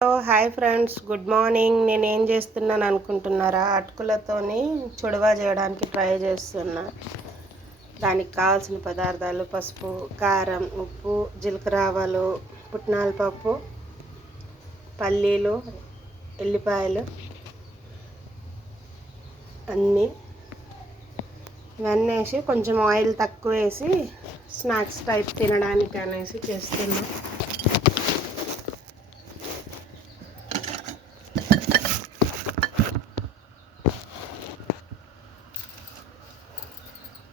Hello hi friends, good morning. నేను ఏం చేస్తున్నాను అనుకుంటున్నారా? అటుకులతోని చుడవా చేయడానికి ట్రై చేస్తున్నా. దానికి కావాల్సిన పదార్థాలు: పసుపు, కారం, ఉప్పు, జీలకర్ర, ఆవాలు, పుట్నాల పప్పు, పల్లీలు, ఎల్లిపాయలు అన్నీ ఇవన్నీ వేసి కొంచెం ఆయిల్ తక్కువ వేసి స్నాక్స్ టైప్ తినడానికి అనేసి చేస్తున్నా.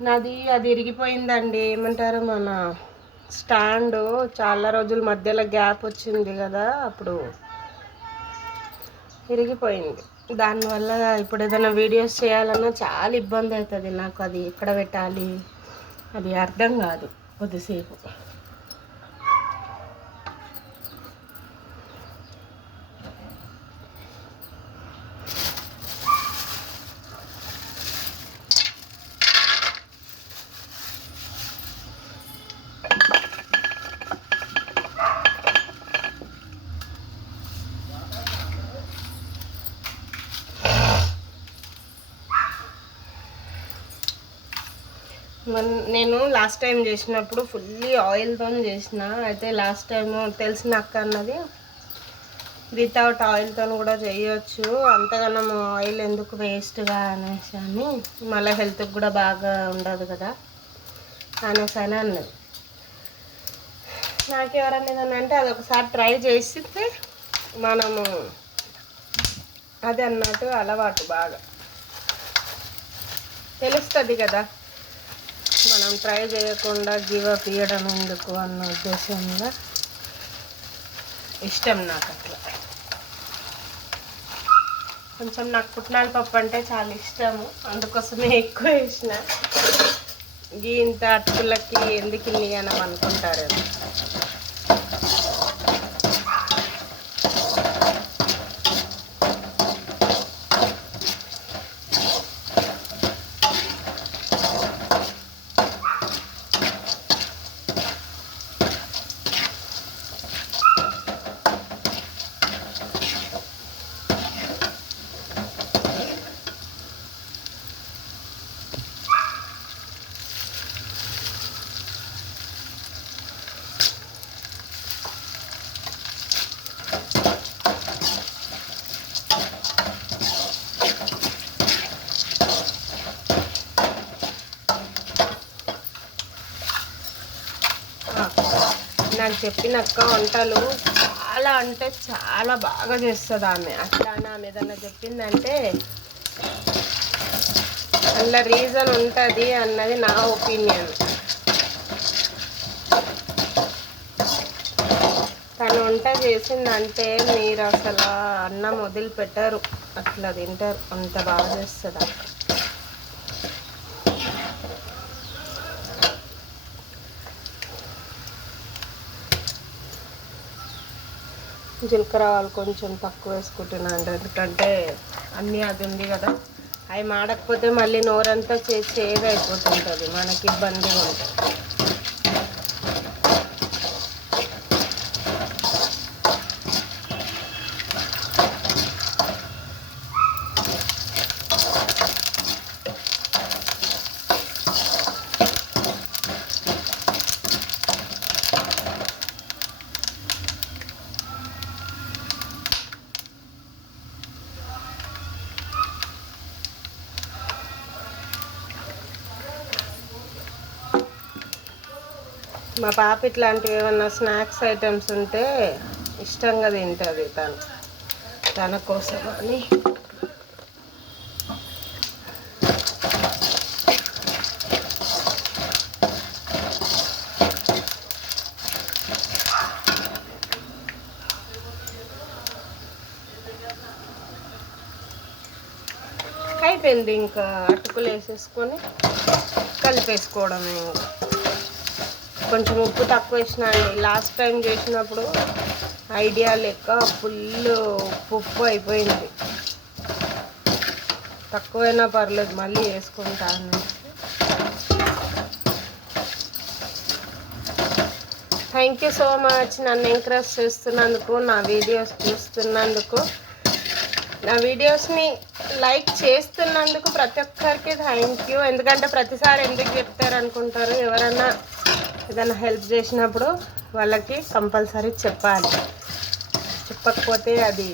నాది అది ఇరిగిపోయిందండి. ఏమంటారు, మన స్టాండు చాలా రోజుల మధ్యలో గ్యాప్ వచ్చింది కదా, అప్పుడు ఇరిగిపోయింది. దానివల్ల ఇప్పుడు ఏదైనా వీడియోస్ చేయాలన్నా చాలా ఇబ్బంది అవుతుంది నాకు. అది ఎక్కడ పెట్టాలి అది అర్థం కాదు కొద్దిసేపు. నేను లాస్ట్ టైం చేసినప్పుడు ఫుల్లీ ఆయిల్తో చేసిన. అయితే లాస్ట్ టైం తెలిసిన అక్క అన్నది వితౌట్ ఆయిల్తో కూడా చేయొచ్చు, అంతగానం ఆయిల్ ఎందుకు వేస్ట్గా అనేసి అని, మళ్ళీ హెల్త్కి కూడా బాగా ఉండదు కదా అనేసి అని అన్నది. నాకు ఎవరన్నా ఏదన్నా అంటే అది ఒకసారి ట్రై చేస్తే మనము అది అన్నట్టు అలవాటు బాగా తెలుస్తుంది కదా. మనం ట్రై చేయకుండా గివ్ అప్ ఇవ్వడం ఎందుకు అన్న ఉద్దేశంలో ఇష్టం నాకు అట్లా. కొంచెం నాకు పుట్నాల పప్పు అంటే చాలా ఇష్టము, అందుకోసమే ఎక్కువ వేసిన. ఇంత అటుకులకి ఎందుకు ఇన్ని అని అనుకుంటారు. నాకు చెప్పిన అక్క వంటలు చాలా అంటే చాలా బాగా చేస్తుంది ఆమె. అట్లా ఆమె ఏదన్నా చెప్పిందంటే అందులో రీజన్ ఉంటుంది అన్నది నా ఒపీనియన్. తను వంట చేసిందంటే మీరు అసలు అన్నం వదిలిపెట్టరు, అట్లా తింటారు, అంత బాగా చేస్తుంది అక్క. జీలకర్ర ఆవాలు కొంచెం తక్కువ వేసుకుంటున్నాను, ఎందుకంటే అన్నీ అది ఉంది కదా, అవి మాడకపోతే మళ్ళీ నోరంతా చేదు అయిపోతుంటుంది, మనకి ఇబ్బందిగా ఉంటుంది. మా పాప ఇట్లాంటివి ఏమన్నా స్నాక్స్ ఐటమ్స్ ఉంటే ఇష్టంగా తింటుంది తన కోసం అని. అయిపోయింది, ఇంకా అటుకులు వేసేసుకొని కలిపేసుకోవడమే. ఇంకా కొంచెం ఉప్పు తక్కువ వేసిన అండి. లాస్ట్ టైం చేసినప్పుడు ఐడియా లెక్క ఫుల్ ఉప్పు అయిపోయింది. తక్కువైనా పర్లేదు మళ్ళీ వేసుకుంటాను. థ్యాంక్ యూ సో మచ్ నన్ను ఎంకరేజ్ చేస్తున్నందుకు, నా వీడియోస్ చూస్తున్నందుకు, నా వీడియోస్ని లైక్ చేస్తున్నందుకు ప్రతి ఒక్కరికి థ్యాంక్ యూ. ఎందుకంటే ప్రతిసారి ఎందుకు చెప్తారు అనుకుంటారు. ఎవరన్నా ఏదైనా హెల్ప్ చేసినప్పుడు వాళ్ళకి కంపల్సరీ చెప్పాలి. చెప్పకపోతే అది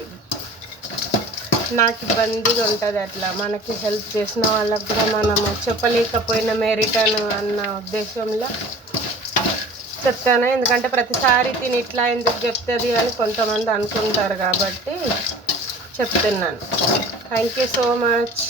నాకు ఇబ్బందిగా ఉంటుంది. అట్లా మనకి హెల్ప్ చేసిన వాళ్ళకు కూడా మనము చెప్పలేకపోయినా రిటర్న్ అన్న ఉద్దేశంలో చెప్తాను. ఎందుకంటే ప్రతిసారి తిని ఇట్లా ఎందుకు చెప్తుంది అని కొంతమంది అనుకుంటారు కాబట్టి చెప్తున్నాను. Thank you so much.